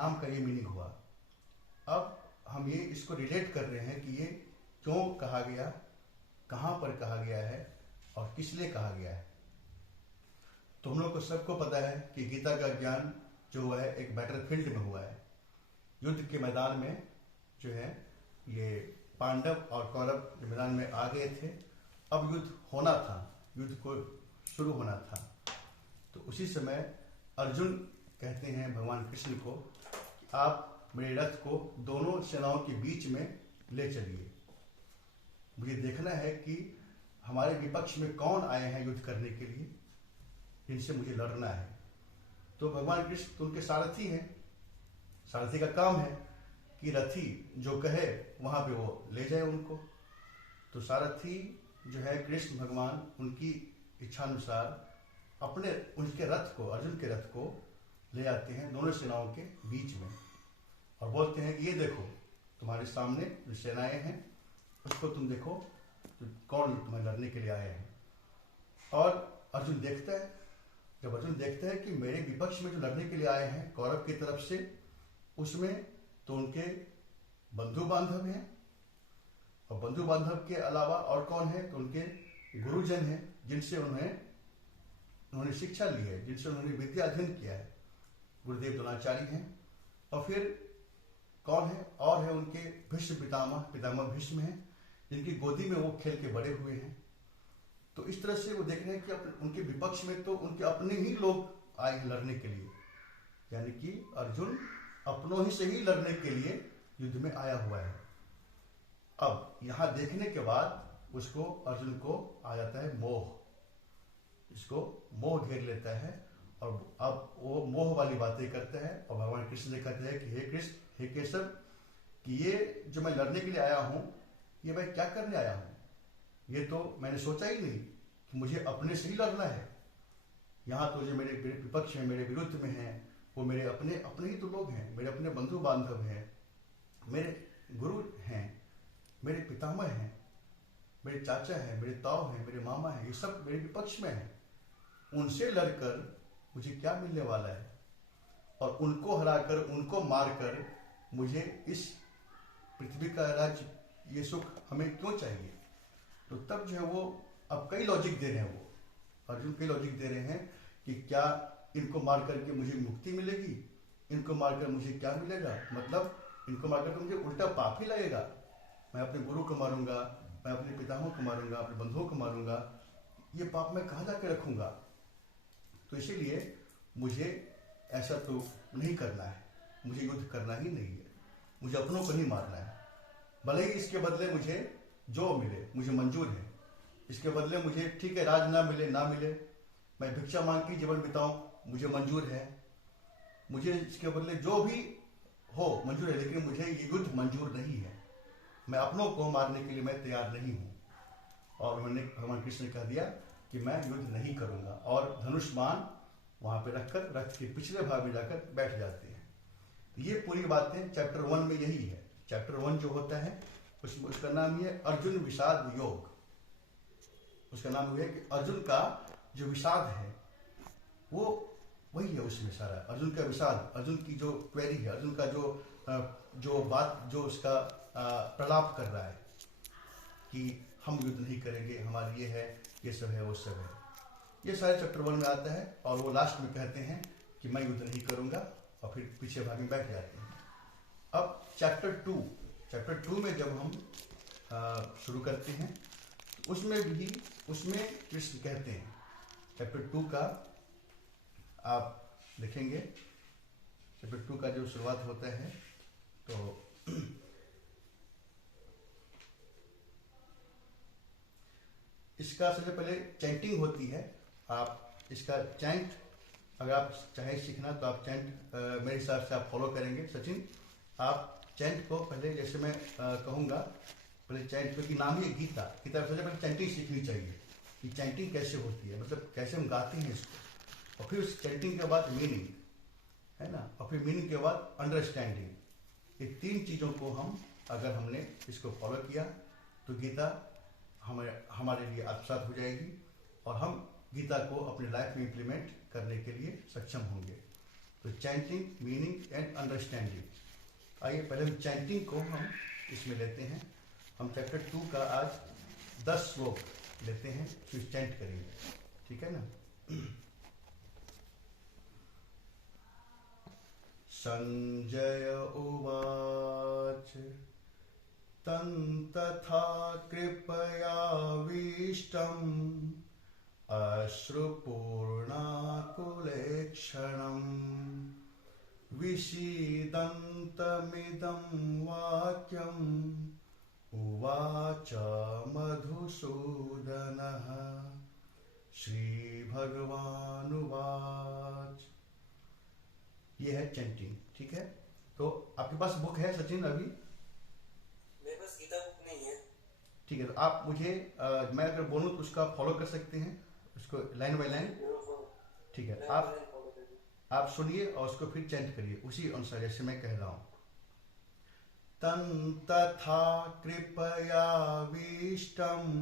नाम का ये मीनिंग हुआ। अब हम ये इसको रिलेट कर रहे हैं कि ये क्यों कहा गया, कहाँ पर कहा गया है और किस लिए कहा गया है। तो हम लोग को सबको पता है कि गीता का ज्ञान जो हुआ है एक बैटलफील्ड में हुआ है, युद्ध के मैदान में जो है ये पांडव और कौरव मैदान में आ गए थे। अब युद्ध होना था, युद्ध को शुरू होना था। तो उसी समय अर्जुन कहते हैं भगवान कृष्ण को कि आप मेरे रथ को दोनों सेनाओं के बीच में ले चलिए, मुझे देखना है कि हमारे विपक्ष में कौन आए हैं युद्ध करने के लिए, जिनसे मुझे लड़ना है। तो भगवान कृष्ण तो उनके सारथी हैं, सारथी का काम है कि रथी जो कहे वहां पे वो ले जाए उनको। तो सारथी जो है कृष्ण भगवान उनकी इच्छानुसार अपने उनके रथ को, अर्जुन के रथ को ले आते हैं दोनों सेनाओं के बीच में और बोलते हैं कि ये देखो तुम्हारे सामने जो सेनाएं हैं उसको तुम देखो, तो कौन तुम्हें लड़ने के लिए आए हैं। और अर्जुन देखता है, जब अर्जुन देखता है कि मेरे विपक्ष में जो लड़ने के लिए आए हैं कौरव की तरफ से, उसमें तो उनके बंधु बांधव हैं और बंधु बांधव के अलावा और कौन है, तो उनके गुरुजन हैं जिनसे उन्होंने शिक्षा ली है, जिनसे उन्होंने विद्या अध्ययन किया है, गुरुदेव द्रोणाचार्य हैं। और फिर कौन है, और है उनके भीष्म पितामह भीष्म हैं, जिनकी गोदी में वो खेल के बड़े हुए हैं। तो इस तरह से वो देख रहे हैं कि उनके विपक्ष में तो उनके अपने ही लोग आए लड़ने के लिए, यानी कि अर्जुन अपनों ही से ही लड़ने के लिए युद्ध में आया हुआ है। अब यहां देखने के बाद उसको, अर्जुन को आ जाता है मोह, इसको मोह घेर लेता है और अब वो मोह वाली बातें करता है। और भगवान कृष्ण ने कहते हैं कि हे कृष्ण, हे केशव, कि ये जो मैं लड़ने के लिए आया हूं, ये मैं क्या करने आया हूं, ये तो मैंने सोचा ही नहीं कि मुझे अपने से ही लड़ना है। यहाँ तो जो मेरे विपक्ष में, मेरे विरुद्ध में हैं, वो मेरे अपने ही तो लोग हैं, मेरे अपने बंधु बांधव हैं, मेरे गुरु हैं, मेरे पितामह हैं, मेरे चाचा हैं, मेरे ताऊ हैं, मेरे मामा हैं, ये सब मेरे विपक्ष में हैं। उनसे लड़कर मुझे क्या मिलने वाला है, और उनको हराकर, उनको मारकर मुझे इस पृथ्वी का राज्य, ये सुख हमें क्यों चाहिए। तो तब जो है वो अब कई लॉजिक दे रहे हैं, वो अर्जुन कई लॉजिक दे रहे हैं कि क्या इनको मार करके मुझे मुक्ति मिलेगी, इनको मारकर मुझे क्या मिलेगा, मतलब इनको मारकर तो मुझे उल्टा पाप ही लगेगा। मैं अपने गुरु को मारूंगा, मैं अपने पिताओं को मारूंगा, अपने बंधुओं को मारूंगा, ये पाप मैं कहाँ जाके रखूंगा। तो इसीलिए मुझे ऐसा तो नहीं करना है, मुझे युद्ध करना ही नहीं है, मुझे अपनों को नहीं मारना है। भले ही इसके बदले मुझे जो मिले मुझे मंजूर है, इसके बदले मुझे ठीक है राज ना मिले, मैं भिक्षा मांग के जीवन बिताऊं, मुझे मंजूर है, मुझे इसके बदले जो भी हो मंजूर है, लेकिन मुझे ये युद्ध मंजूर नहीं है, मैं अपनों को मारने के लिए मैं तैयार नहीं हूं। और उन्होंने, भगवान कृष्ण ने कह दिया कि मैं युद्ध नहीं करूंगा, और धनुष बाण वहां पे रखकर रथ के पिछले भाग में जाकर बैठ जाते हैं। तो ये पूरी बातें चैप्टर 1 में यही है। चैप्टर 1 जो होता है उसका नाम ही है अर्जुन विषाद योग। उसका नाम यह है कि अर्जुन का जो विषाद है वो वही है, उसमें सारा अर्जुन का विषाद, अर्जुन की जो क्वेरी है, अर्जुन का जो बात, जो उसका प्रलाप कर रहा है कि हम युद्ध नहीं करेंगे, हमारी ये है, ये सब है, वो सब है, ये सारे चैप्टर 1 में आता है। और वो लास्ट में कहते हैं कि मैं युद्ध नहीं करूंगा, और फिर पीछे भाग में बैठ जाते हैं। अब चैप्टर 2 में जब हम शुरू करते हैं तो उसमें कृष्ण कहते हैं, चैप्टर 2 का आप देखेंगे, चैप्टर 2 का जो शुरुआत होता है तो इसका सबसे पहले चैंटिंग होती है। आप इसका चैंट अगर आप चाहे सीखना तो आप चैंट मेरे हिसाब से आप फॉलो करेंगे। सचिन, आप चैंट को पहले, जैसे मैं कहूँगा पहले चैंट, क्योंकि नाम ही गीता सबसे पहले चैंटिंग सीखनी चाहिए कि चैंटिंग कैसे होती है, मतलब कैसे हम गाते हैं इसको, और फिर उस चैंटिंग के बाद मीनिंग है ना, और फिर मीनिंग के बाद अंडरस्टैंडिंग। ये 3 चीज़ों को हम अगर हमने इसको फॉलो किया तो गीता हमारे लिए आत्मसात हो जाएगी और हम गीता को अपने लाइफ में इम्प्लीमेंट करने के लिए सक्षम होंगे। तो चैंटिंग, मीनिंग एंड अंडरस्टैंडिंग। आइए पहले हम चैंटिंग को हम इसमें लेते हैं। हम चैप्टर 2 का आज 10 श्लोक लेते हैं, फिर चैंट करेंगे, ठीक है ना। संजय उवाच तं तथा कृपयावीष्टम् अश्रुपूर्णाकुलेक्षणम् विषीदन्तमिदं वाक्यम् उवाच मधुसूदनः। श्रीभगवानुवाच। ये है चैंटिंग, ठीक है। तो आपके पास बुक है सचिन अभी? मेरे पास गीता बुक नहीं है। ठीक है, तो आप मुझे मैं अगर बोलूँ तो उसका फॉलो कर सकते हैं, उसको लाइन बाय लाइन। ठीक है, आप सुनिए और उसको फिर चैंट करिए उसी अनुसार जैसे मैं कह रहा हूँ। तं तथा कृपयावीष्टम्,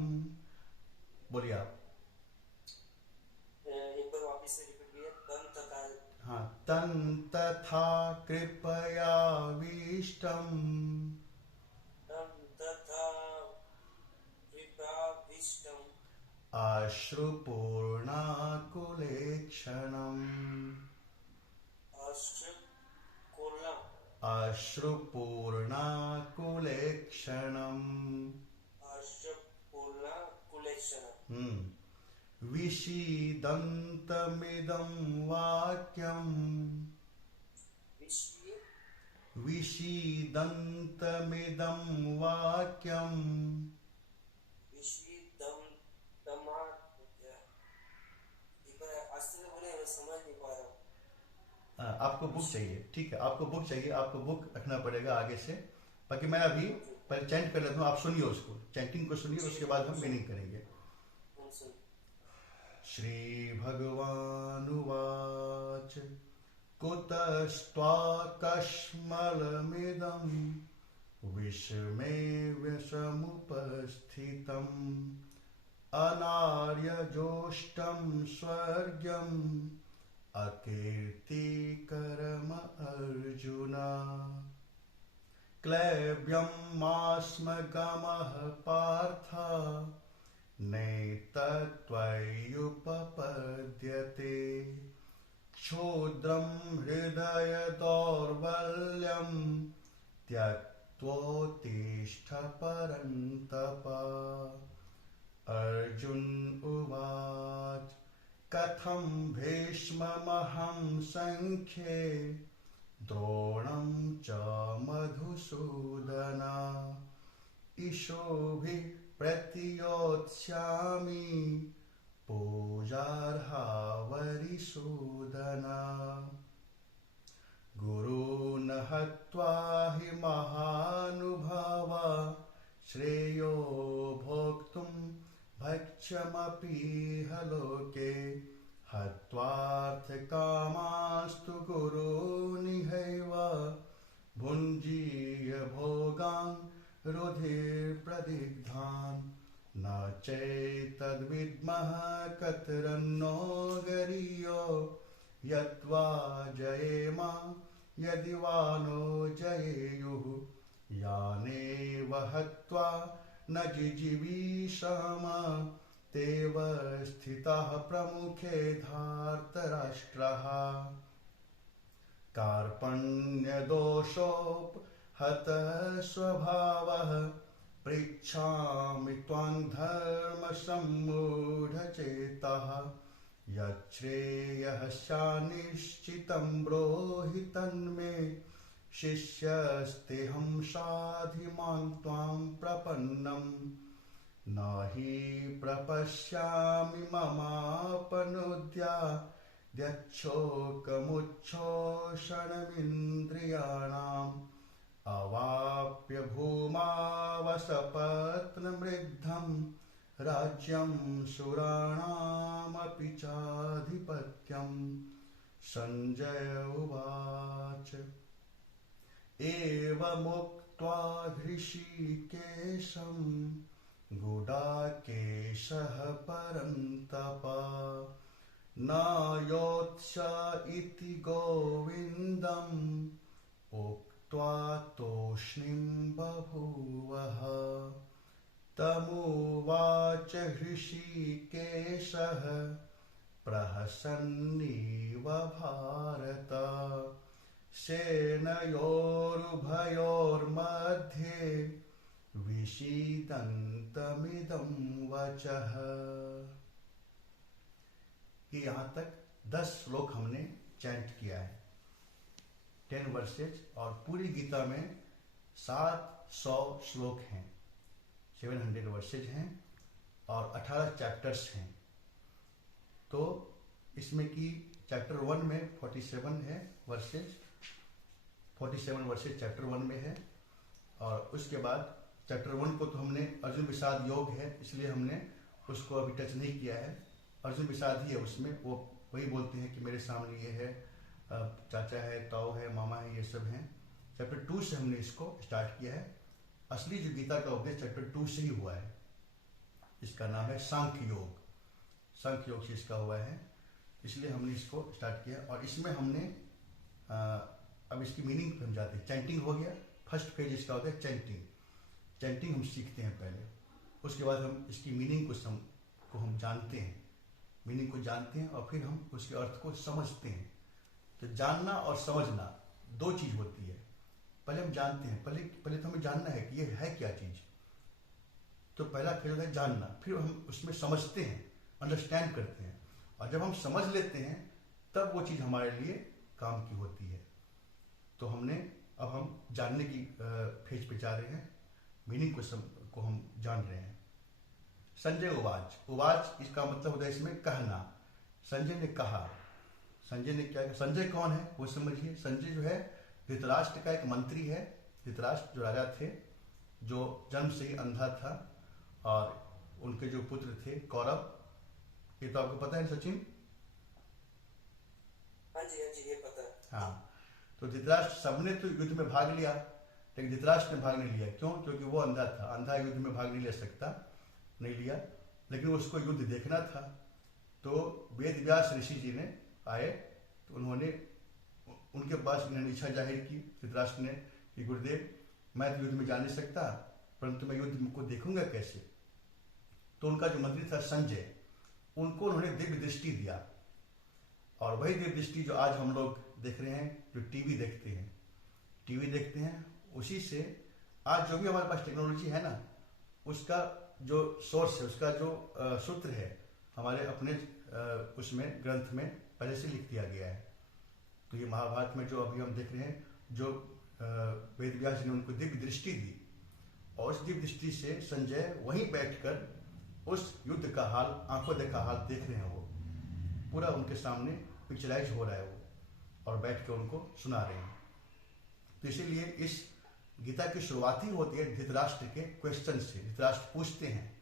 बोलिए आप। एक बार वापस से रिपीट कीजिए। तं तथा। हाँ, तं तथा कृपयावीष्टम्। तं तथा कृपाभीष्टम् अश्रुपूर्णाकुलेक्षणम्। अश्रुपूर्णाकुलेक्षणम्। अश्रुपूर्णाकुलेक्षणम् विषीदन्तमिदं वाक्यम्। विषीदन्तमिदं वाक्यम्। समझ नहीं पा रहा हूँ। आपको बुक चाहिए, ठीक है, आपको बुक चाहिए, आपको बुक रखना पड़ेगा आगे से। बाकी मैं अभी पहले चैंट कर लेता हूँ, आप सुनिए उसको, चैंटिंग को सुनिए, उसके बाद हम मीनिंग करेंगे। श्री भगवानुवाच कुतस्त्वाकश्मलमिदं विषमे विषमुपस्थितम् अनार्यजोष्टं स्वर्ग्यम् अकीर्तिकरम अर्जुन। क्लैब्यमास्मगमः पार्थ नैतत्त्वय्युपपद्यते। क्षुद्रं हृदय दौर्बल्यं त्यक्त्वोत्तिष्ठ परन्तप। अर्जुन उवाच कथं भीष्ममहं संख्ये द्रोणं च मधुसूदन। ईशोभिः प्रतियोत्स्यामि पूजार्हावरिसूदन। गुरून् हत्वा हि महानुभाव श्रेयो भोक्तुं भक्ष्यमपीह लोके। हत्वार्थकामास्तु गुरूनिहैव भुञ्जीय भोगान् रुधिर्प्रदिग्धान्। न चैतद्विद्मः कतरन्नो गरीयो यद्वा जयेम यदि वा नो जयेयुः। यानेव हत्वा न जिजीविषाम तेव स्थिताः प्रमुखे धार्तराष्ट्राः। कार्पण्यदोषोपहतः स्वभावः पृच्छामि त्वां धर्मसम्मूढचेतः। यच्छ्रेयः स्यान्निश्चितं ब्रूहि तन्मे शिष्यस्तेऽहं साधिमां त्वां प्रपन्नम्। न हि प्रपश्यामि ममापनुद्याद्यच्छोकमुच्छोषणमिन्द्रियाणाम्। अवाप्य भूमावसपत्नमृद्धं राज्यं सुराणामपि चाधिपत्यम्। संजय उवाच एवमुक्त्वा हृषीकेशं गुडाकेशः परन्तप न योत्स इति गोविन्दम् उक्त्वा तूष्णीं बभूवः। तमुवाच हृषीकेशः प्रहसन्नीव भारत। सेनयोरुभयोर्मध्ये विषीदन्तमिदं वचः। ये यहाँ तक 10 श्लोक हमने चैंट किया है, 10 वर्सेज, और पूरी गीता में 700 श्लोक हैं, 700 वर्सेज हैं और 18 चैप्टर्स हैं। तो इसमें कि चैप्टर 1 में 47 है वर्सेज, 47 वर्सेज चैप्टर 1 में है। और उसके बाद चैप्टर 1 को तो हमने अर्जुन विषाद योग है, इसलिए हमने उसको अभी टच नहीं किया है। अर्जुन विषाद ही है उसमें, वो वही बोलते हैं कि मेरे सामने ये है, चाचा है, ताऊ है, मामा है, ये सब हैं। चैप्टर 2 से हमने इसको स्टार्ट किया है। असली जो गीता का उपदेश चैप्टर 2 से ही हुआ है। इसका नाम है सांख्य योग, सांख्य योग से इसका हुआ है, इसलिए हमने इसको स्टार्ट किया। और इसमें हमने अब इसकी मीनिंग हम जाते हैं। चैंटिंग हो गया, फर्स्ट फेज इसका होता है चैंटिंग। चैंटिंग हम सीखते हैं पहले, उसके बाद हम इसकी मीनिंग को हम जानते हैं, मीनिंग को जानते हैं और फिर हम उसके अर्थ को समझते हैं। तो जानना और समझना 2 चीज होती है। पहले हम जानते हैं, पहले तो हमें जानना है कि ये है क्या चीज। तो पहला फेज होता है जानना, फिर हम उसमें समझते हैं, अंडरस्टैंड करते हैं, और जब हम समझ लेते हैं तब वो चीज हमारे लिए काम की होती है। तो अब हम जानने की फेज पे जा रहे हैं, मीनिंग को हम जान रहे हैं। संजय उवाच, उवाच इसका मतलब होता है इसमें कहना। संजय ने कहा, संजय ने क्या कहा? संजय कौन है वो समझिए। संजय जो है धृतराष्ट्र का एक मंत्री है। धृतराष्ट्र जो राजा थे, जो जन्म से ही अंधा था, और उनके जो पुत्र थे कौरव, ये तो आपको पता है सचिन? हाँ जी ये पता है। हाँ, तो धृतराष्ट्र, सबने तो युद्ध में भाग लिया, लेकिन धृतराष्ट्र ने भाग नहीं लिया। क्यों? क्योंकि वो अंधा था, अंधा युद्ध में भाग नहीं ले सकता, नहीं लिया। लेकिन उसको युद्ध देखना था। तो वेद व्यास ऋषि जी ने आए, तो उन्होंने उनके पास इन्होंने इच्छा जाहिर की धृतराष्ट्र ने कि गुरुदेव, मैं तो युद्ध में जा नहीं सकता, परंतु मैं युद्ध को देखूंगा कैसे। तो उनका जो मंत्री था संजय, उनको उन्होंने दिव्य दृष्टि दिया, और वही दिव्य दृष्टि जो आज हम लोग देख रहे हैं, जो टीवी देखते हैं, उसी से आज जो भी हमारे पास टेक्नोलॉजी है ना, उसका जो सोर्स है, उसका जो सूत्र है, हमारे अपने उसमें ग्रंथ में पहले से लिख दिया गया है। तो ये महाभारत में जो अभी हम देख रहे हैं, जो वेद व्यास ने उनको दिव्य दृष्टि दी, और उस दिव्य दृष्टि से संजय वहीं बैठकर उस युद्ध का हाल, आंखों देखा हाल देख रहे हैं। वो पूरा उनके सामने पिक्चराइज हो रहा है वो, और बैठ के उनको सुना रहे हैं। तो इसीलिए इस गीता की शुरुआत ही होती है धृतराष्ट्र के क्वेश्चन से। धृतराष्ट्र पूछते हैं,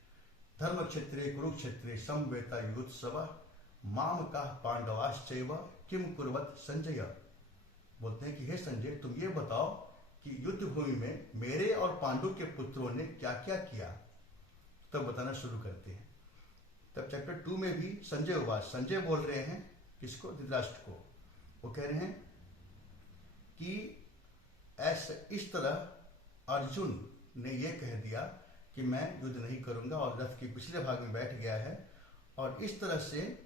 धर्म क्षेत्रे कुरुक्षेत्रे समवेता युत्सव माम का पांडवाश्चैव किम कुर्वत संजय। बोलते हैं कि हे संजय, तुम ये बताओ कि युद्ध भूमि में मेरे और पांडु के पुत्रों ने क्या क्या किया। तब बताना शुरू करते हैं। तब चैप्टर 2 में भी संजय उवाच, संजय बोल रहे हैं किसको? धृतराष्ट्र को। वो कह रहे हैं कि ऐसा, इस तरह अर्जुन ने ये कह दिया कि मैं युद्ध नहीं करूंगा, और रथ के पिछले भाग में बैठ गया है। और इस तरह से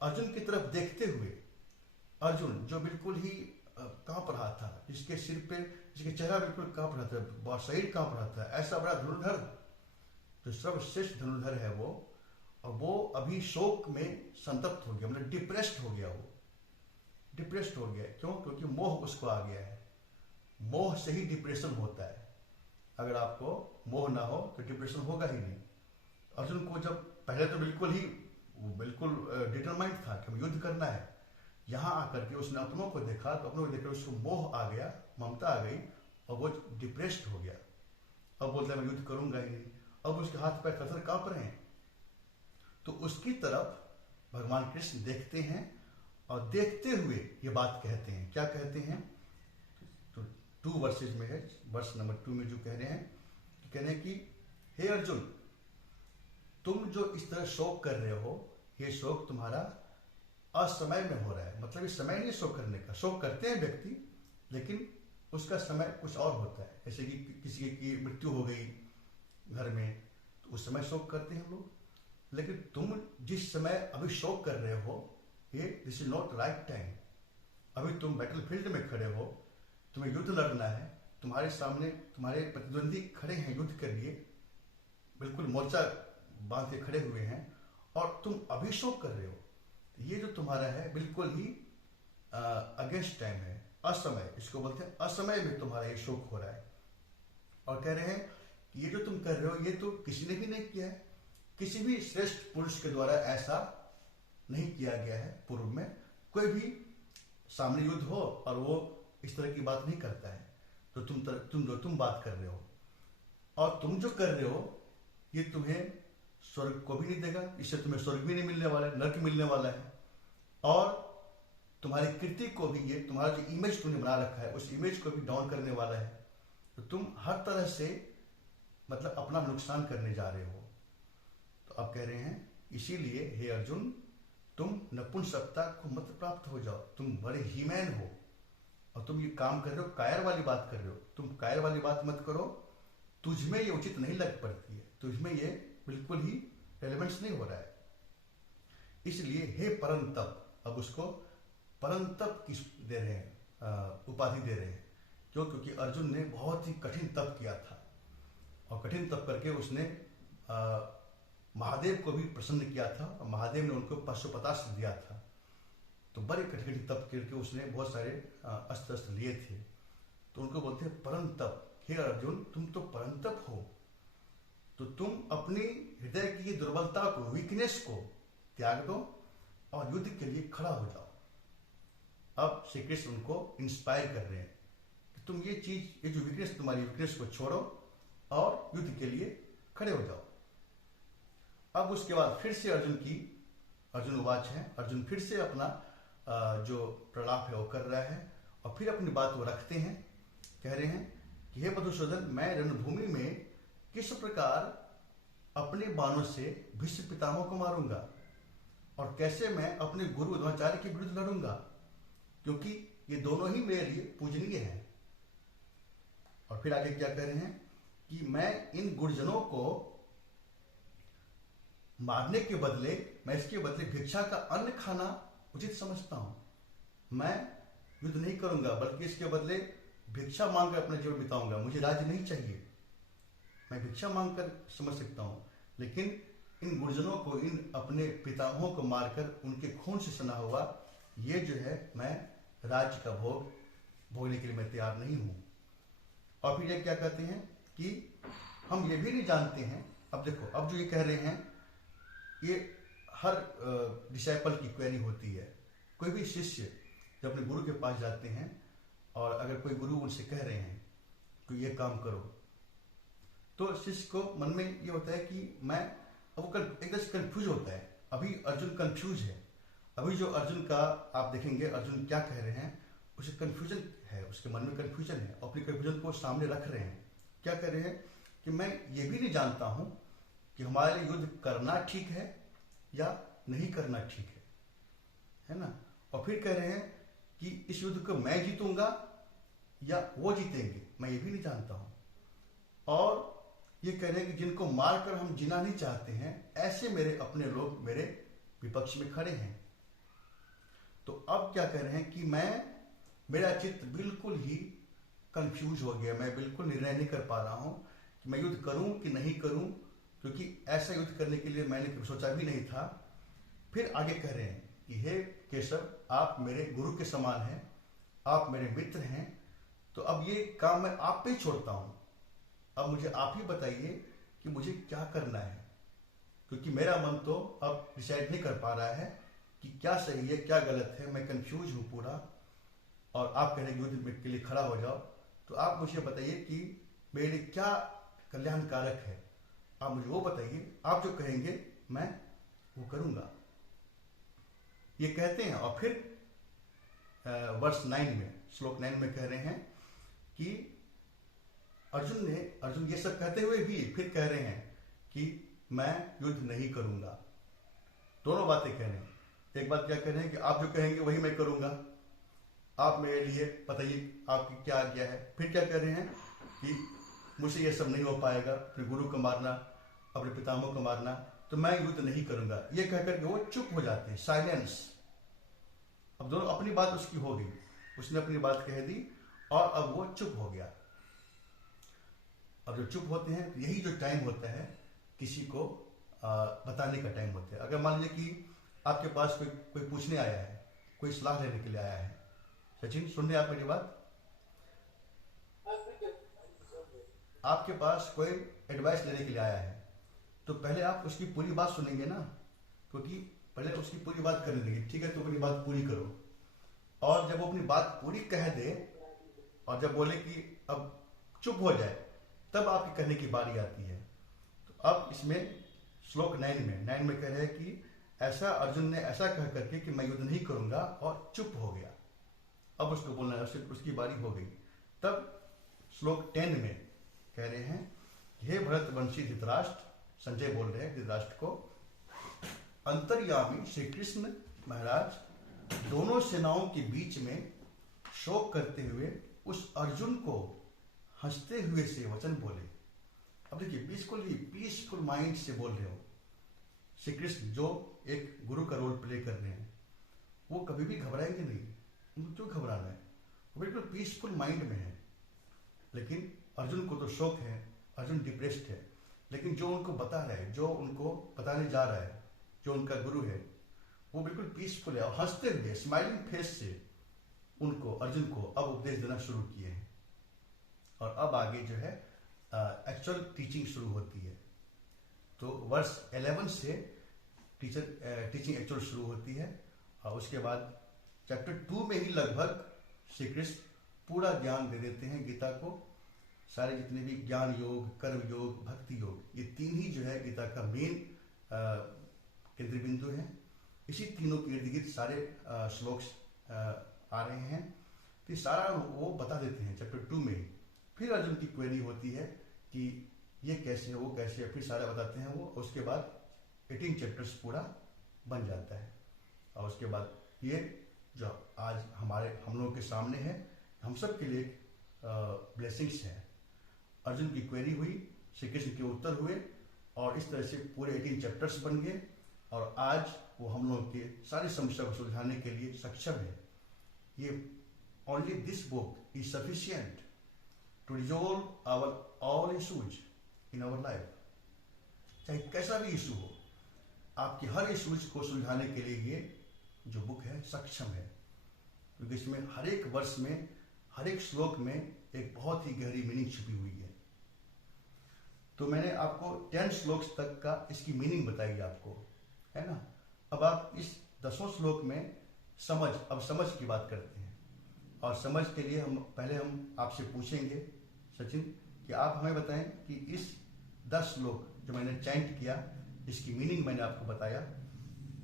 अर्जुन की तरफ देखते हुए, अर्जुन जो बिल्कुल ही कांप रहा था, जिसके सिर पे, जिसके चेहरा बिल्कुल कांप रहा था, शरीर कांप रहा था, ऐसा बड़ा धनुर्धर, जो सर्वश्रेष्ठ धनुर्धर है वो, और वो अभी शोक में संतप्त हो गया, मतलब डिप्रेस्ड हो गया। वो डिप्रेस्ड हो गया। क्यों? क्योंकि मोह उसको आ गया है। मोह से ही डिप्रेशन होता है। अगर आपको मोह ना हो तो डिप्रेशन होगा ही नहीं। अर्जुन को जब पहले तो बिल्कुल डिटरमाइंड था कि हमें युद्ध करना है, यहां आकर के उसने अपनों को देखा, तो अपनों को देखकर उसको मोह आ गया, ममता आ गई, और वो डिप्रेस्ड हो गया। अब बोलता है मैं युद्ध करूंगा ही नहीं। अब उसके हाथ पैर थरथर कांप रहे हैं। तो उसकी तरफ भगवान कृष्ण देखते हैं, और देखते हुए ये बात कहते हैं। क्या कहते हैं? तो 2 वर्सेज में है, वर्ष नंबर 2 में जो कह रहे हैं कि हे अर्जुन, तुम जो इस तरह शोक कर रहे हो, ये शोक तुम्हारा असमय में हो रहा है। मतलब ये समय नहीं शोक करने का। शोक करते हैं व्यक्ति, लेकिन उसका समय कुछ और होता है। जैसे कि किसी की मृत्यु हो गई घर में, तो उस समय शोक करते हैं हम लोग। लेकिन तुम जिस समय अभी शोक कर रहे हो, ये this is not right time. अभी तुम बैटल फील्ड में खड़े हो, तुम्हें युद्ध लड़ना है, तुम्हारे सामने तुम्हारे प्रतिद्वंदी खड़े हैं युद्ध के लिए, बिल्कुल मोर्चा बांध के खड़े हुए हैं, और तुम अभी शोक कर रहे हो। ये जो तुम्हारा है बिल्कुल ही अगेंस्ट टाइम है, असमय, इसको बोलते हैं असमय में तुम्हारा ये शोक हो रहा है। और कह रहे हैं कि ये जो तुम कर रहे हो ये तो किसी ने भी नहीं किया है, किसी भी श्रेष्ठ पुरुष के द्वारा ऐसा नहीं किया गया है। पूर्व में कोई भी सामने युद्ध हो और वो इस तरह की बात नहीं करता है। तो तुम बात कर रहे हो, और तुम जो कर रहे हो ये तुम्हें स्वर्ग को भी नहीं देगा, इससे तुम्हें स्वर्ग भी नहीं मिलने वाला है, नरक मिलने वाला है। और तुम्हारी कीर्ति को भी, ये तुम्हारा जो इमेज तुमने बना रखा है उस इमेज को भी डाउन करने वाला है। तो तुम हर तरह से मतलब अपना नुकसान करने जा रहे हो। तो अब कह रहे हैं इसीलिए हे अर्जुन, तुम नपुंसकता को मत प्राप्त हो जाओ। तुम बड़े हीमैन हो और तुम ये काम कर रहे हो, कायर वाली बात कर रहे हो। तुम कायर वाली बात मत करो, तुझमें ये उचित नहीं लग पड़ती है, तुझमें ये बिल्कुल ही रेलेवेंस नहीं हो रहा है। इसलिए हे परंतप, अब उसको परंतप की दे रहे हैं, उपाधि दे रहे हैं। क्यों? क्योंकि अर्जुन ने बहुत ही कठिन तप किया था, और कठिन तप करके उसने महादेव को भी प्रसन्न किया था, और महादेव ने उनको पशुपतास्त्र दिया था। तो बड़े कठिन तप करके उसने बहुत सारे अस्त्र अस्त्र लिए थे। तो उनको बोलते हैं परंतप। हे अर्जुन, तुम तो परंतप हो, तो तुम अपनी हृदय की दुर्बलता को, वीकनेस को त्याग दो और युद्ध के लिए खड़ा हो जाओ। अब श्री कृष्ण उनको इंस्पायर कर रहे हैं कि तुम ये चीज, ये जो वीकनेस, तुम्हारी वीकनेस को छोड़ो और युद्ध के लिए खड़े हो जाओ। अब उसके बाद फिर से अर्जुन उवाच है, अर्जुन फिर से अपना जो प्रलाप है वो कर रहा है, और फिर अपनी बात वो रखते हैं। कह रहे हैं कि हे मधुसूदन, मैं रणभूमि में किस प्रकार अपने बाणों से भीष्म पितामह को मारूंगा, और कैसे मैं अपने गुरु द्रोणाचार्य के विरुद्ध लड़ूंगा, क्योंकि ये दोनों ही मेरे लिए पूजनीय हैं। और फिर आगे क्या कह रहे हैं कि मैं इन गुरुजनों को मारने के बदले, मैं इसके बदले भिक्षा का अन्न खाना उचित समझता हूं। मैं युद्ध नहीं करूंगा, बल्कि इसके बदले भिक्षा मांगकर अपना जीवन बिताऊंगा। मुझे राज्य नहीं चाहिए, मैं भिक्षा मांगकर समझ सकता हूं, लेकिन इन गुरुजनों को, इन अपने पितामहों को मारकर उनके खून से सना हुआ ये जो है, मैं राज्य का भोग भोगने के लिए मैं तैयार नहीं हूं। और फिर ये क्या कहते हैं कि हम ये भी नहीं जानते हैं। अब देखो, अब जो ये कह रहे हैं, ये हर डिसाइपल की क्वेरी होती है। कोई भी शिष्य जब अपने गुरु के पास जाते हैं, और अगर कोई गुरु उनसे कह रहे हैं कि ये काम करो, तो शिष्य को मन में ये होता है कि मैं, वो एकदम से कंफ्यूज होता है। अभी अर्जुन कंफ्यूज है। अभी जो अर्जुन का आप देखेंगे, अर्जुन क्या कह रहे हैं, उसे कंफ्यूजन है, उसके मन में कंफ्यूजन है, और अपनी कंफ्यूजन को सामने रख रहे हैं। क्या कह रहे हैं कि मैं ये भी नहीं जानता हूं कि हमारे लिए युद्ध करना ठीक है या नहीं करना ठीक है ना। और फिर कह रहे हैं कि इस युद्ध को मैं जीतूंगा या वो जीतेंगे, मैं ये भी नहीं जानता हूं। और ये कह रहे हैं कि जिनको मारकर हम जीना नहीं चाहते हैं, ऐसे मेरे अपने लोग मेरे विपक्ष में खड़े हैं। तो अब क्या कह रहे हैं कि मेरा चित्त बिल्कुल ही कंफ्यूज हो गया, मैं बिल्कुल निर्णय नहीं कर पा रहा हूं कि मैं युद्ध करूं कि नहीं करूं, क्योंकि ऐसा युद्ध करने के लिए मैंने सोचा भी नहीं था। फिर आगे कह रहे हैं कि हे केशव, आप मेरे गुरु के समान हैं, आप मेरे मित्र हैं, तो अब ये काम मैं आप पे ही छोड़ता हूं। अब मुझे आप ही बताइए कि मुझे क्या करना है, क्योंकि मेरा मन तो अब डिसाइड नहीं कर पा रहा है कि क्या सही है क्या गलत है, मैं कंफ्यूज हूं पूरा। और आप कह रहे हैं युद्ध के लिए खड़ा हो जाओ, तो आप मुझे बताइए कि मेरे लिए क्या कल्याणकारक है, आप मुझे वो बताइए। आप जो कहेंगे मैं वो करूंगा, ये कहते हैं। और फिर वर्ष 9 में, श्लोक 9 में कह रहे हैं कि अर्जुन ये सब कहते हुए भी फिर कह रहे हैं कि मैं युद्ध नहीं करूंगा। दोनों बातें कह रहे हैं। एक बात क्या कह रहे हैं कि आप जो कहेंगे वही मैं करूंगा, आप मेरे लिए बताइए आपकी क्या आज्ञा है। फिर क्या कह रहे हैं कि मुझसे ये सब नहीं हो पाएगा, अपने गुरु को मारना, अपने पितामह को मारना, तो मैं युद्ध नहीं करूंगा। ये कहकर के वो चुप हो जाते हैं, साइलेंस। अब दोनों अपनी बात उसकी हो गई, उसने अपनी बात कह दी और अब वो चुप हो गया। अब जो चुप होते हैं तो यही जो टाइम होता है किसी को बताने का टाइम होता है। अगर मान लीजिए कि आपके पास कोई पूछने आया है, कोई सलाह लेने के लिए आया है। सचिन सुन रहे हैं आप मेरी बात? आपके पास कोई एडवाइस लेने के लिए आया है तो पहले आप उसकी पूरी बात सुनेंगे ना, क्योंकि पहले उसकी पूरी बात करने देंगे, ठीक है तो अपनी बात पूरी करो। और जब वो अपनी बात पूरी कह दे और जब बोले कि अब चुप हो जाए, तब आपकी कहने की बारी आती है। तो अब इसमें श्लोक 9 में कह रहे हैं कि ऐसा अर्जुन ने ऐसा कह करके कि मैं युद्ध नहीं करूंगा और चुप हो गया। अब उसको बोलना है, उसकी बारी हो गई। तब श्लोक 10 में कह रहे हैं, हे भरतवंशी धृतराष्ट्र, संजय बोल रहे हैं धृतराष्ट्र को, अंतर्यामी श्री कृष्ण महाराज दोनों सेनाओं के बीच में शोक करते हुए उस अर्जुन को हंसते हुए से वचन बोले। अब देखिए पीसफुल माइंड से बोल रहे हो। श्री कृष्ण जो एक गुरु का रोल प्ले कर रहे हैं, वो कभी भी घबराएंगे नहीं, उनको क्यों घबराना है, वो बिल्कुल पीसफुल माइंड में है। लेकिन अर्जुन को तो शौक है, अर्जुन डिप्रेस्ड है, लेकिन जो उनको बता रहा है, जो उनको बताने जा रहा है, जो उनका गुरु है, वो बिल्कुल पीसफुल है और हंसते हुए स्माइलिंग फेस से उनको, अर्जुन को अब उपदेश देना शुरू किए हैं। और अब आगे जो है एक्चुअल टीचिंग शुरू होती है। तो वर्ष 11 से टीचिंग एक्चुअल शुरू होती है और उसके बाद चैप्टर 2 में ही लगभग श्री कृष्ण पूरा ज्ञान दे देते हैं गीता को। सारे जितने भी ज्ञान योग, कर्म योग, भक्ति योग, ये तीन ही जो है गीता का मेन केंद्र बिंदु है। इसी तीनों के इर्द गिर्द सारे श्लोक्स आ रहे हैं। तो ये सारा वो बता देते हैं चैप्टर 2 में। फिर अर्जुन की क्वेरी होती है कि ये कैसे है, वो कैसे है, फिर सारा बताते हैं वो। उसके बाद 18 चैप्टर्स पूरा बन जाता है। और उसके बाद ये जो आज हम लोगों के सामने है, हम सब के लिए ब्लेसिंग्स है। अर्जुन की क्वेरी हुई, श्री कृष्ण के उत्तर हुए और इस तरह से पूरे 18 चैप्टर्स बन गए। और आज वो हम लोगों के सारी समस्या को सुलझाने के लिए सक्षम है। ये only this book is sufficient to resolve our all issues in our life. चाहे कैसा भी इशू हो, आपके हर इशूज को सुलझाने के लिए ये जो बुक है सक्षम है। क्योंकि इसमें हर एक वर्ष में, हर एक श्लोक में एक बहुत ही गहरी मीनिंग छिपी हुई है। तो मैंने आपको 10 श्लोक्स तक का इसकी मीनिंग बताई आपको, है ना। अब आप इस 10 श्लोक में समझ की बात करते हैं। और समझ के लिए हम आपसे पूछेंगे सचिन कि आप हमें बताएं कि इस 10 श्लोक जो मैंने चैंट किया, इसकी मीनिंग मैंने आपको बताया,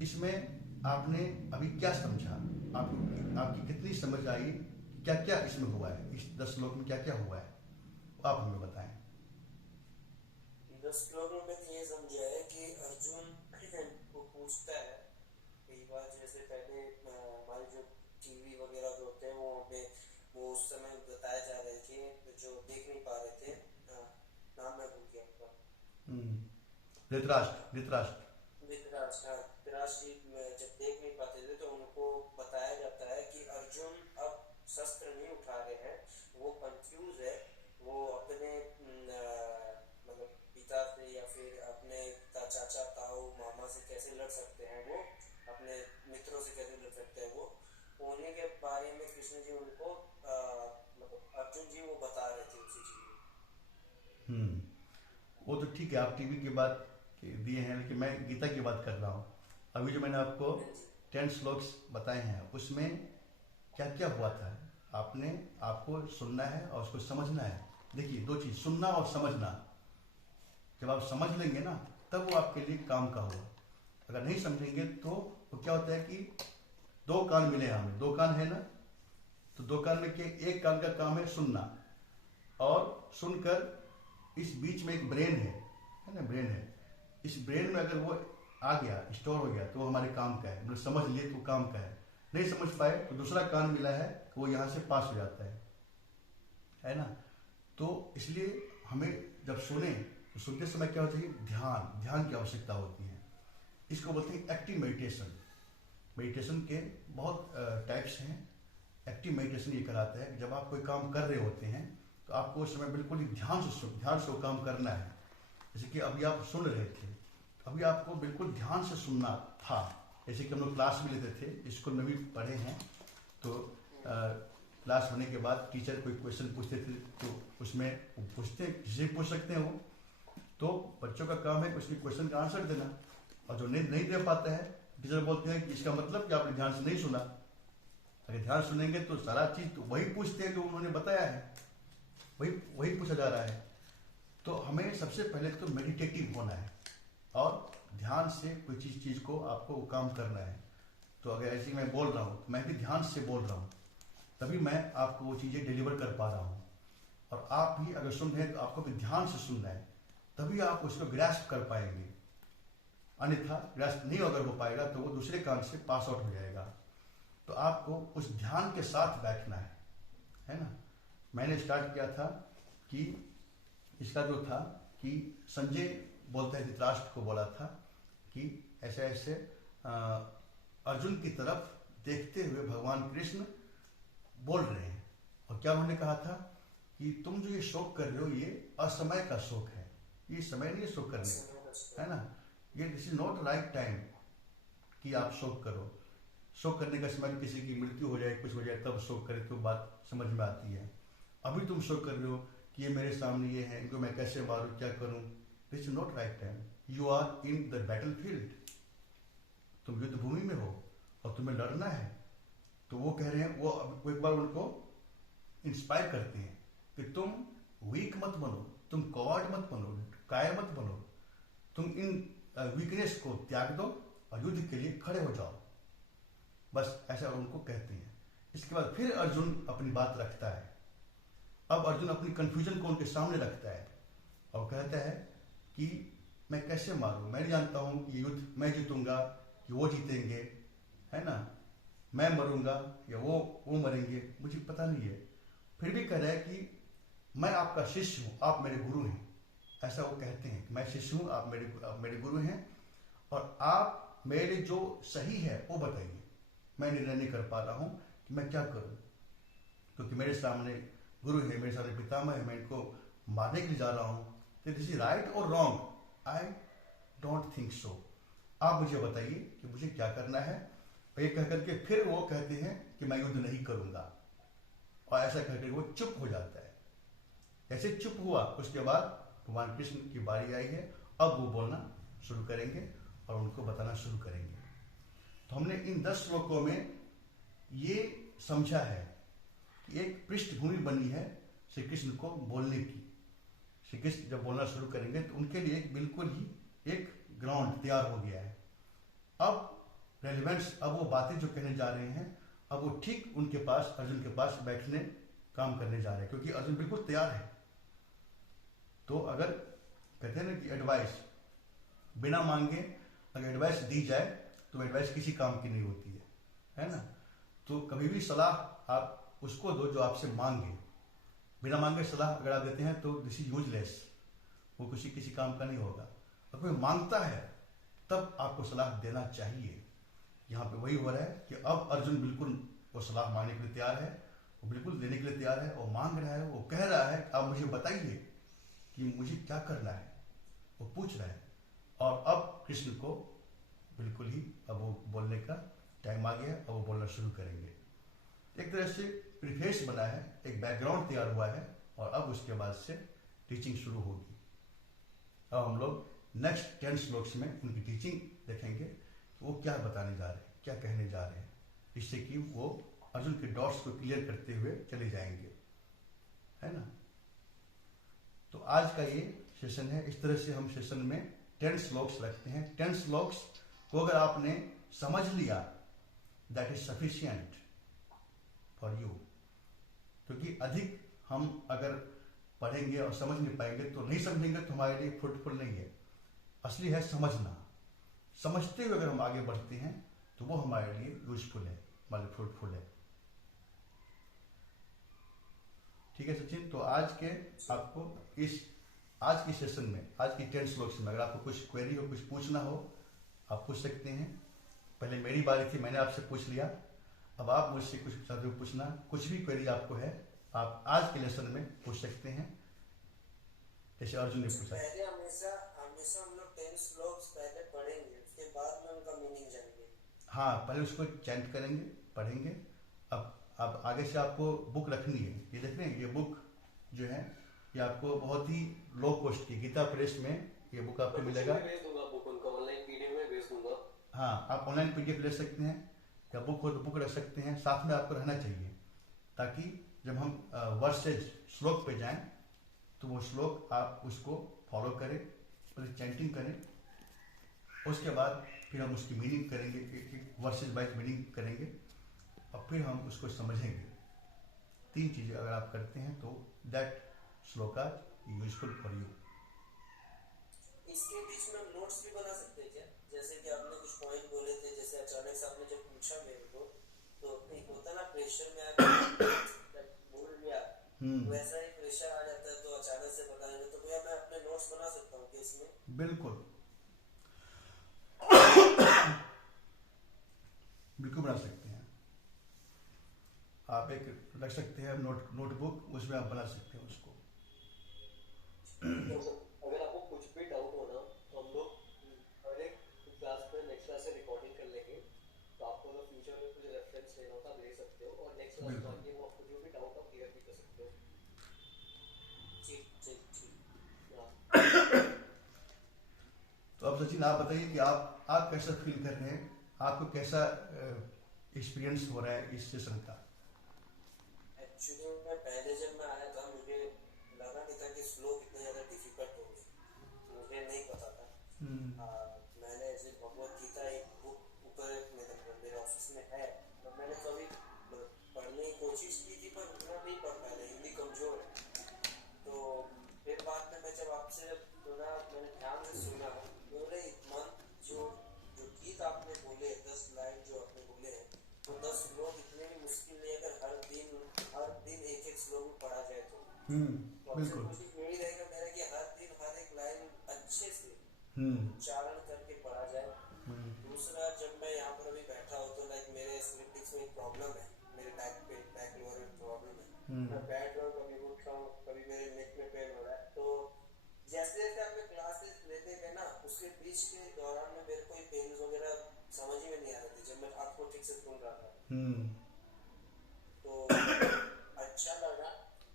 इसमें आपने अभी क्या समझा, आपकी कितनी समझ आई, क्या क्या इसमें हुआ है, इस 10 श्लोक में क्या क्या हुआ है, आप हमें बताएं। 10 श्लोक में मैंने ये समझा है कि अर्जुन को पूछता है कई बार, जैसे पहले हमारे जो टीवी वगैरह जो होते हैं वो उस समय बताए जा रहे थे, जो देख नहीं पा रहे थे, नाम मैं भूल गया उनका। धृतराष्ट्र जी जब देख नहीं पाते थे तो उनको बताया जाता है कि अर्जुन अब शस्त्र नहीं उठा रहे हैं, वो कंफ्यूज है, वो अपने मतलब पिता से या फिर अपने चाचा ताऊ मामा से कैसे लड़ सकते हैं, वो अपने मित्रों से कैसे लड़ सकते हैं, वो उन्हीं के बारे में कृष्ण जी उनको मतलब अर्जुन जी वो बता रहे थे उसी चीज। वो तो ठीक है, आप टीवी की बात दिए हैं, लेकिन मैं गीता की बात कर रहा हूँ। अभी जो मैंने आपको 10 श्लोक्स बताए हैं, उसमें क्या क्या हुआ था आपको सुनना है और उसको समझना है। देखिए 2 चीज, सुनना और समझना। जब आप समझ लेंगे ना, तब वो आपके लिए काम का होगा। अगर नहीं समझेंगे तो वो क्या होता है कि 2 कान मिले हैं हमें, 2 कान है ना, तो 2 कान में के एक कान का काम है सुनना, और सुनकर इस बीच में एक ब्रेन है ना, ब्रेन है। इस ब्रेन में अगर वो आ गया, स्टोर हो गया, तो वो हमारे काम का है, मतलब समझ लिए तो काम का है। नहीं समझ पाए तो दूसरा कान मिला है, वो यहाँ से पास हो जाता है ना। तो इसलिए हमें जब सुने तो सुनते समय क्या होता है, ध्यान की आवश्यकता होती है। इसको बोलते हैं एक्टिव मेडिटेशन। मेडिटेशन के बहुत टाइप्स हैं। एक्टिव मेडिटेशन ये कराता है कि जब आप कोई काम कर रहे होते हैं तो आपको उस समय बिल्कुल ही ध्यान से वो काम करना है। जैसे कि अभी आप सुन रहे थे, अभी आपको बिल्कुल ध्यान से सुनना था। जैसे कि हम लोग क्लास में लेते थे, स्कूल में भी पढ़े हैं, तो क्लास होने के बाद टीचर कोई क्वेश्चन पूछते थे तो उसमें जिसे पूछ सकते हैं वो, तो बच्चों का काम है कि उसके क्वेश्चन का आंसर देना, और जो नहीं दे पाता है टीचर बोलते हैं कि इसका मतलब कि आपने ध्यान से नहीं सुना। अगर ध्यान सुनेंगे तो सारा चीज तो वही पूछते हैं जो उन्होंने बताया है, वही पूछा जा रहा है। तो हमें सबसे पहले तो मेडिटेटिव होना है और ध्यान से कोई चीज को आपको काम करना है। तो अगर ऐसे मैं बोल रहा हूँ, मैं भी ध्यान से बोल रहा हूँ, तभी मैं आपको वो चीजें डिलीवर कर पा रहा हूँ। और आप भी अगर सुन रहे हैं तो आपको भी ध्यान से सुनना है, तभी आप उसको ग्रास्प कर पाएंगे। अन्यथा ग्रास्प नहीं अगर हो पाएगा तो वो दूसरे कान से पास आउट हो जाएगा। तो आपको उस ध्यान के साथ बैठना है ना। मैंने स्टार्ट किया था कि इसका जो था कि संजय बोलते हैं, धृतराष्ट्र को बोला था कि ऐसे ऐसे अर्जुन की तरफ देखते हुए भगवान कृष्ण बोल रहे हैं। और क्या उन्होंने कहा था कि तुम जो ये शोक कर रहे हो ये असमय का शोक है, ये समय नहीं है शोक करने का, है ना। ये this is not right time कि आप शोक करो। शोक करने का समय किसी की मृत्यु हो जाए, कुछ हो जाए, तब शोक करे तो बात समझ में आती है। अभी तुम शोक कर रहे हो कि ये मेरे सामने ये है, इनको मैं कैसे मारूं, क्या करूं, this is not right time. You are in the battlefield, तुम युद्ध भूमि में हो और तुम्हें लड़ना है। तो वो कह रहे हैं, वो एक बार उनको इंस्पायर करते हैं कि तुम वीक मत बनो, तुम कॉवर्ड मत बनो, कायर मत बनो, तुम इन वीकनेस को त्याग दो और युद्ध के लिए खड़े हो जाओ। बस ऐसा उनको कहते हैं। इसके बाद फिर अर्जुन अपनी बात रखता है। अब अर्जुन अपनी कंफ्यूजन को उनके सामने रखता है और कहता है कि मैं कैसे मारूं, मैं नहीं जानता हूं कि युद्ध मैं जीतूंगा कि वो जीतेंगे, है ना, मैं मरूंगा या वो मरेंगे, मुझे पता नहीं है। फिर भी कह रहा है कि मैं आपका शिष्य हूं, आप मेरे गुरु हैं। ऐसा वो कहते हैं कि मैं शिष्य हूं, आप मेरे गुरु हैं और आप मेरे जो सही है वो बताइए। मैं निर्णय नहीं कर पा रहा हूं कि मैं क्या करूं, क्योंकि मेरे सामने गुरु है, मेरे सामने पितामह है, मैं इनको मारने के लिए जा रहा हूं। तो दिस इज राइट और wrong, I don't think so. आप मुझे बताइए कि मुझे क्या करना है। ये कह करके फिर वो कहते हैं कि मैं युद्ध नहीं करूंगा, और ऐसा कहकर वो चुप हो जाता है। ऐसे चुप हुआ, उसके बाद भगवान कृष्ण की बारी आई है। अब वो बोलना शुरू करेंगे और उनको बताना शुरू करेंगे। तो हमने इन 10 श्लोकों में ये समझा है कि एक पृष्ठभूमि बनी है श्री कृष्ण को बोलने की। श्री कृष्ण जब बोलना शुरू करेंगे तो उनके लिए बिल्कुल ही एक ग्राउंड तैयार हो गया है। अब रेलिवेंस, अब वो बातें जो कहने जा रहे हैं, अब वो ठीक उनके पास, अर्जुन के पास बैठने काम करने जा रहे हैं, क्योंकि अर्जुन बिल्कुल तैयार है। तो अगर कहते हैं ना कि एडवाइस बिना मांगे अगर एडवाइस दी जाए तो एडवाइस किसी काम की नहीं होती है ना। तो कभी भी सलाह आप उसको दो जो आपसे मांगे। बिना मांगे सलाह अगर आप देते हैं तो दिस इज यूजलेस, वो किसी काम का नहीं होगा। अगर कोई मांगता है तब आपको सलाह देना चाहिए। यहाँ पे वही हो रहा है कि अब अर्जुन बिल्कुल वो सलाह मांगने के लिए तैयार है, वो बिल्कुल देने के लिए तैयार है, वो मांग रहा है, वो कह रहा है आप मुझे बताइए कि मुझे क्या करना है, वो पूछ रहा है। और अब कृष्ण को बिल्कुल ही अब वो बोलने का टाइम आ गया, अब वो बोलना शुरू करेंगे। एक तरह से प्रीफेस बना है, एक बैकग्राउंड तैयार हुआ है, और अब उसके बाद से टीचिंग शुरू होगी। अब हम लोग नेक्स्ट 10 श्लोक्स में उनकी टीचिंग देखेंगे कि वो क्या बताने जा रहे हैं, क्या कहने जा रहे हैं, जिससे कि वो अर्जुन के डॉट्स को क्लियर करते हुए चले जाएंगे, है ना। तो आज का ये सेशन है। इस तरह से हम सेशन में 10 श्लोक्स रखते हैं। 10 श्लोक्स को अगर आपने समझ लिया, that is sufficient for you. क्योंकि अधिक हम अगर पढ़ेंगे और समझ नहीं पाएंगे तो नहीं समझेंगे तो हमारे लिए फ्रूटफुल नहीं है। असली है समझना, समझते हुए अगर हम आगे बढ़ते हैं तो वो हमारे लिए यूजफुल है, हमारे फ्रूटफुल है। ठीक है सचिन, तो आज के आपको आज की सेशन में, आज की 10 श्लोक में अगर आपको कुछ क्वेरी हो, कुछ पूछना हो, आप पूछ सकते हैं। पहले मेरी बारी थी, मैंने आपसे पूछ लिया, अब आप मुझसे कुछ चाहते हो पूछना, कुछ भी क्वेरी आपको है आप आज के लेसन में पूछ सकते हैं, जैसे अर्जुन ने पूछा। पहले हमेशा हम लोग 10 श्लोक्स पहले पढ़ेंगे, उसके बाद में उनका मीनिंग जानेंगे। हाँ, पहले उसको चैंट करेंगे, पढ़ेंगे। अब आगे से आपको बुक रखनी है, ये देख रहे हैं, ये बुक जो है ये आपको बहुत ही लो कॉस्ट की गीता प्रेस में ये बुक आपको मिलेगा। हाँ, आप ऑनलाइन पीडीएफ ले सकते हैं, या बुक हो तो बुक रख सकते हैं, साथ में आपको रहना चाहिए, ताकि जब हम वर्सेज श्लोक पे जाएं तो वो श्लोक आप उसको फॉलो करें, पहले चैंटिंग करें, उसके बाद फिर हम उसकी मीनिंग करेंगे, वर्सेज वाइज मीनिंग करेंगे, और फिर हम उसको समझेंगे। 3 चीजें अगर आप करते हैं तो that shloka useful for you. इसके बीच में नोट्स भी बना सकते हैं क्या? जैसे कि आपने कुछ पॉइंट बोले थे, जैसे अचानक से आपने जब पूछा मेरे को, तो एक होता ना प्रेशर में आके बोल दिया, वैसा ही प्रेशर आ जाता है तो अचानक से बता देंगे, तो भैया मैं अपने नोट्स बना सकता हूँ क्या इसमें? बिल्कुल बिल्कुल बना सकते हैं आप, एक रख सकते हैं नोटबुक, उसमें आप बना सकते हैं उसको। अगर आपको कुछ भी डाउट हो ना, तो हम लोग हर एक क्लास में नेक्स्ट क्लास से रिकॉर्डिंग कर लेंगे, तो आपको अगर फ्यूचर में कुछ रेफरेंस लेना हो तो आप ले सकते हो, और नेक्स्ट क्लास में आके वो आपको जो भी डाउट हो क्लियर भी कर सकते हो। तो अब सचिन आप बताइए कि आप कैसा फील कर रहे हैं, आपको कैसा एक्सपीरियंस हो रहा है इस सेशन का? एक्चुअली मैं पहले जब मैं आया था, मुझे लगा नहीं था कि श्लोक इतने ज्यादा डिफिकल्ट होंगे, मुझे नहीं पता था। मैंने ऐसे भगवत गीता एक बुक ऊपर मेरे ऑफिस में है, तो मैंने कभी पढ़ने की कोशिश की थी, पर उतना नहीं पढ़ पाया, हिंदी कमजोर है। तो फिर बाद में मैं जब आपसे सुना, मैंने ध्यान से सुना, बोले मन जो गीत आपने बोले, 10 लाइन जो आपने बोले हैं, तो 10 श्लोक इतने भी मुश्किल नहीं, अगर हर दिन एक श्लोक में पढ़ा जाए तो बिल्कुल कोशिश यही रहेगा मेरा कि हर दिन हर एक लाइन अच्छे से उच्चारण करके पढ़ा जाए। दूसरा, जब मैं यहाँ पर अभी बैठा हूँ तो लाइक मेरे स्लिप डिस्क में एक प्रॉब्लम है, मेरे बैक लोअर में प्रॉब्लम है, मैं बैठ रहा हूँ, कभी उठ रहा हूँ, कभी मेरे नेक में पेन हो रहा है। तो जैसे जैसे आपने क्लासेस लेते गए ना, उसके बीच के दौरान में मेरे कोई पेन वगैरह समझ में नहीं आ रहे थे, जब मैं आपको ठीक से सुन रहा था। तो अच्छा लगा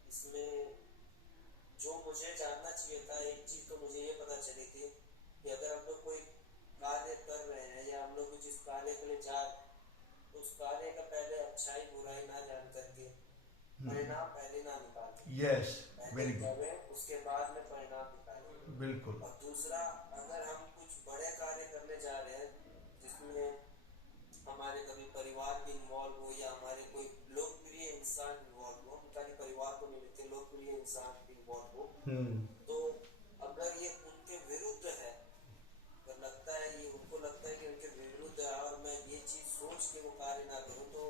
इसमें, जो मुझे जानना चाहिए था, एक चीज तो मुझे ये पता चली थी कि अगर हम लोग कोई कार्य कर रहे हैं, या हम लोग जिस कार्य के लिए जा रहे हैं, तो उस कार्य का पहले अच्छाई बुराई ना जान करके परिणाम पहले ना निकालें। Yes, very good. उसके बाद में परिणाम निकालें। बिल्कुल। और दूसरा, अगर हम कुछ बड़े कार्य करने जा रहे हैं जिसमें हमारे कभी परिवार भी इन्वॉल्व हो, या हमारे कोई लोकप्रिय इंसान इन्वॉल्व हो, हम खाली परिवार को नहीं लेते, लोकप्रिय इंसान इन्वॉल्व हो, तो अगर ये उनके विरुद्ध है, तो लगता है ये उनको लगता है कि उनके विरुद्ध है, और मैं ये चीज सोच के वो कार्य ना करूं, तो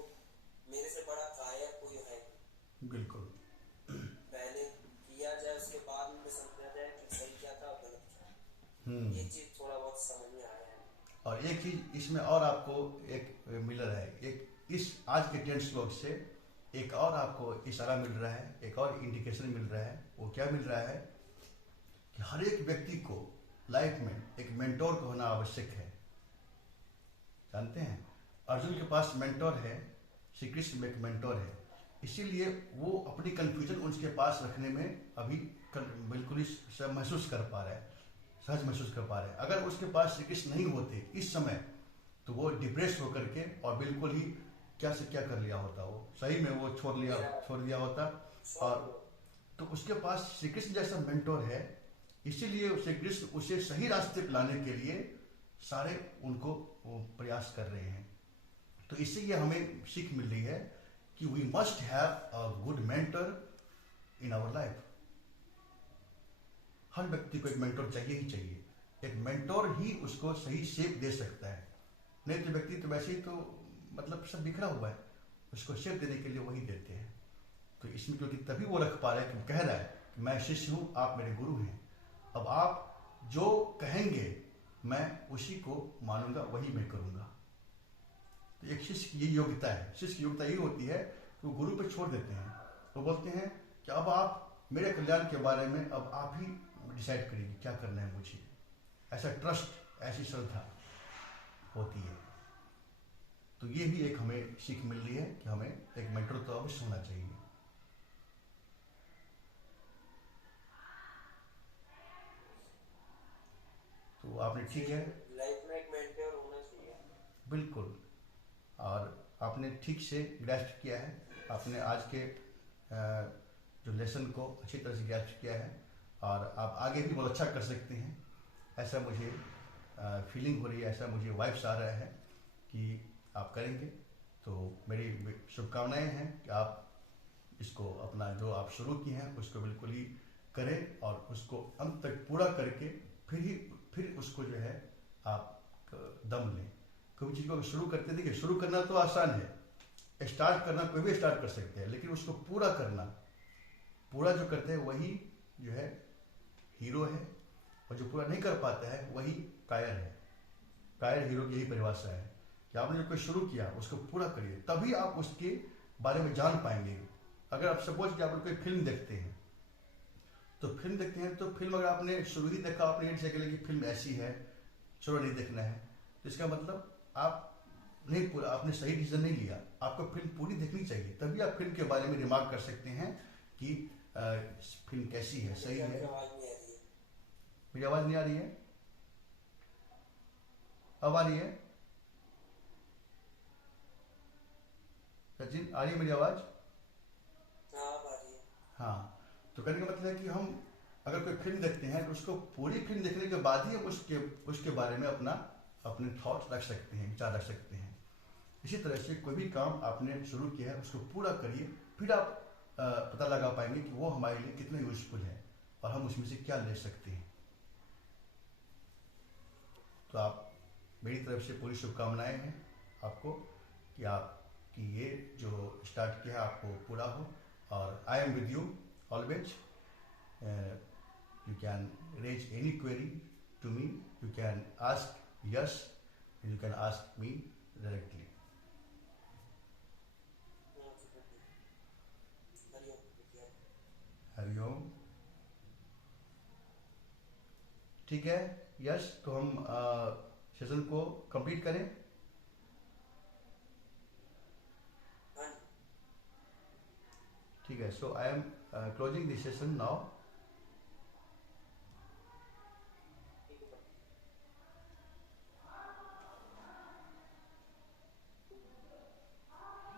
मेरे से बड़ा कायर कोई है। बिल्कुल, पहले किया जाए, उसके बाद में समझा जाए कि सही क्या था, गलत क्या। ये चीज थोड़ा बहुत समझ में आया है। और एक चीज इसमें और आपको एक मिल रहा है, एक इस आज के 10 श्लोक से एक और आपको इशारा मिल रहा है, एक और इंडिकेशन मिल रहा है। वो क्या मिल रहा है कि हर एक व्यक्ति को लाइफ में एक मेंटोर को होना आवश्यक है। जानते हैं, अर्जुन के पास मेंटोर है, श्री कृष्ण में एक मेंटोर है, इसीलिए वो अपनी कंफ्यूजन उनके पास रखने में अभी बिल्कुल ही महसूस कर पा रहा है, सहज महसूस कर पा रहे हैं। अगर उसके पास श्री कृष्ण नहीं होते इस समय, तो वो डिप्रेस होकर के और बिल्कुल ही क्या से क्या कर लिया होता, वो सही में वो छोड़ दिया होता। और तो उसके पास श्री कृष्ण जैसा मेंटोर है, इसीलिए श्री कृष्ण उसे सही रास्ते पर लाने के लिए सारे उनको प्रयास कर रहे हैं। तो इससे ये हमें सीख मिल रही है कि we must have a good mentor in our life. हर व्यक्ति को एक मेंटर चाहिए ही चाहिए, एक मेंटोर ही उसको सही शेप दे सकता है। नहीं तो व्यक्ति तो वैसे ही तो मतलब सब बिखरा हुआ है, उसको शेप देने के लिए वही देते हैं। तो इसमें क्योंकि तभी वो रख पा रहा है कि कह रहा है कि मैं शिष्य हूँ, आप मेरे गुरु हैं, अब आप जो कहेंगे मैं उसी को मानूंगा, वही मैं करूंगा। तो एक शिष्य की ये योग्यता है। शिष्य की योग्यता ये होती है कि वो गुरु पे छोड़ देते हैं, वो बोलते हैं कि अब आप मेरे कल्याण के बारे में अब आप ही डिसाइड करिए क्या करना है मुझे। ऐसा ट्रस्ट, ऐसी श्रद्धा होती है। तो ये भी एक हमें सीख मिल रही है कि हमें एक मेंटर तो अवश्य होना चाहिए। तो आपने ठीक है, लाइफ में एक मेंटर होना चाहिए। बिल्कुल। और आपने ठीक से ग्रैस्प किया है, आपने आज के जो लेसन को अच्छी तरह से ग्रैस्प किया है, और आप आगे भी बहुत अच्छा कर सकते हैं, ऐसा मुझे फीलिंग हो रही है, ऐसा मुझे वाइब्स आ रहा है कि आप करेंगे। तो मेरी शुभकामनाएं हैं कि आप इसको अपना जो आप शुरू किए हैं उसको बिल्कुल ही करें, और उसको अंत तक पूरा करके फिर उसको जो है आप दम लें। कोई चीज़ को शुरू करते, देखिए शुरू करना तो आसान है, स्टार्ट करना कोई भी स्टार्ट कर सकते हैं, लेकिन उसको पूरा करना, पूरा जो करते हैं वही जो है हीरो है, और जो पूरा नहीं कर पाता है वही कायर है। कायर हीरो की यही परिभाषा है कि आपने जो कोई शुरू किया उसको पूरा करिए, तभी आप उसके बारे में जान पाएंगे। अगर आप सपोज कि आप कोई फिल्म देखते हैं, तो फिल्म देखते हैं तो फिल्म अगर आपने शुरू ही देखा, आपने ये चले कि फिल्म ऐसी है, चलो नहीं देखना है, तो इसका मतलब आप नहीं पूरा, आपने सही डिसीजन नहीं लिया। आपको फिल्म पूरी देखनी चाहिए, तभी आप फिल्म के बारे में रिमार्क कर सकते हैं कि फिल्म कैसी है, सही है। आवाज नहीं आ रही है। मेरी आवाज नहीं आ रही है? अब आ रही है? सचिन, आ रही है मेरी आवाज? हाँ अब आ रही है। हाँ, तो कहने का मतलब है कि हम अगर कोई फिल्म देखते हैं तो उसको पूरी फिल्म देखने के बाद ही हम उसके बारे में अपने थॉट्स रख सकते हैं, विचार रख सकते हैं। इसी तरह से कोई भी काम आपने शुरू किया है उसको पूरा करिए, फिर आप पता लगा पाएंगे कि वो हमारे लिए कितना यूजफुल है और हम उसमें से क्या ले सकते हैं। तो आप, मेरी तरफ से पूरी शुभकामनाएं हैं आपको कि आपकी ये जो स्टार्ट किया है आपको पूरा हो, और I am with you always. You can raise any query to me, you can ask yes, you can ask me directly. Hariom. ठीक है यश, तो हम सेशन को कंप्लीट करें। हाँ। ठीक है, so I am closing this session now.